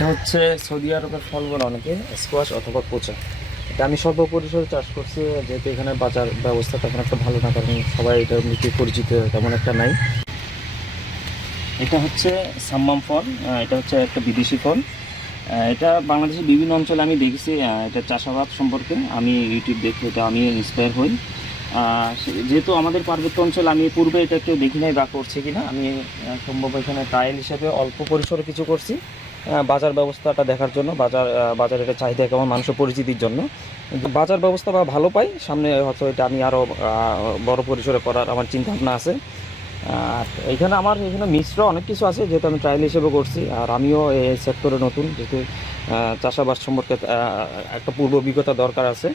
এটা হচ্ছে সৌদি আরবের ফল বলে অনেকে স্কোয়াশ অথবা কোচা। এটা আমি স্বল্প পরিসরে চাষ করছি, যেহেতু এখানে বাজার ব্যবস্থা তেমন একটা ভালো না, কারণ সবাই এটা এমনিতে পরিচিত তেমন একটা নাই। এটা হচ্ছে সাম্মাম ফল, এটা হচ্ছে একটা বিদেশি ফল। এটা বাংলাদেশের বিভিন্ন অঞ্চলে আমি দেখেছি। এটা চাষাবাদ সম্পর্কে আমি ইউটিউব দেখে এটা আমি ইন্সপায়ার হই। যেহেতু আমাদের পার্বত্য অঞ্চল, আমি পূর্বে এটা কেউ দেখি নাই বা করছে কিনা, আমি সম্ভব এখানে ট্রায়াল হিসেবে অল্প পরিসরে কিছু করছি, বাজার ব্যবস্থাটা দেখার জন্য, বাজারের এটা চাহিদা কেমন, মানুষের পরিচিতির জন্য। কিন্তু বাজার ব্যবস্থা বা ভালো পাই সামনে, হয়তো এটা আমি আরও বড় পরিসরে করার আমার চিন্তা ভাবনা আছে। আর এখানে মিশ্র অনেক কিছু আছে, যেহেতু আমি ট্রায়াল হিসেবে করছি, আর আমিও এই সেক্টরে নতুন, যেহেতু চাষাবাদ সম্পর্কে একটা পূর্ব অভিজ্ঞতা দরকার আছে।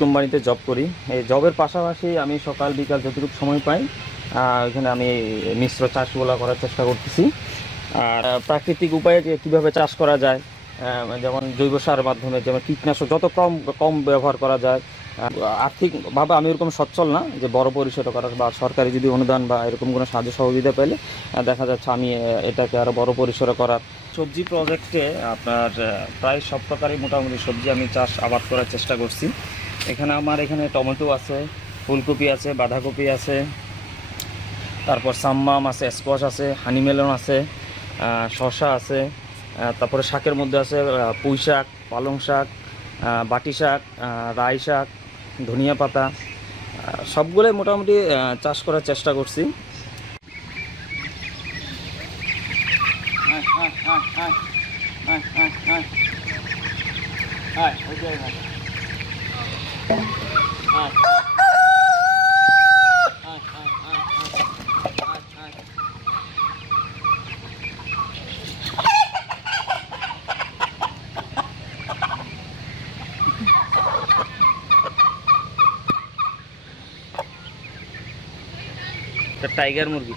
কোম্পানিতে জব করি, এই জবের পাশাপাশি আমি সকাল বিকাল যতটুকু সময় পাই এখানে আমি মিশ্র চাষগুলো করার চেষ্টা করতেছি। আর প্রাকৃতিক উপায়ে যে কীভাবে চাষ করা যায়, যেমন জৈব সারের মাধ্যমে, যেমন কীটনাশক যত কম কম ব্যবহার করা যায়। আর্থিকভাবে আমি এরকম সচ্ছল না যে বড় পরিসরে করার, বা সরকারি যদি অনুদান বা এরকম কোনো সাহায্য সহযোগিতা পেলে দেখা যাচ্ছে আমি এটাকে আরও বড় পরিসরে করার। সবজি প্রজেক্টে আপনার প্রায় সব প্রকারই মোটামুটি সবজি আমি আবাদ করার চেষ্টা করছি। এখানে টমেটো আছে, ফুলকপি আছে, বাঁধাকপি আছে, তারপর সাম্মাম আছে, স্কোয়াশ আছে, হানি মেলন আছে, শসা আছে, তারপরে শাকের মধ্যে আছে পুঁই শাক, পালং শাক, বাটি শাক, রাই শাক, ধনিয়া পাতা, সবগুলোই মোটামুটি চাষ করার চেষ্টা করছি। টাইগার মুরগি।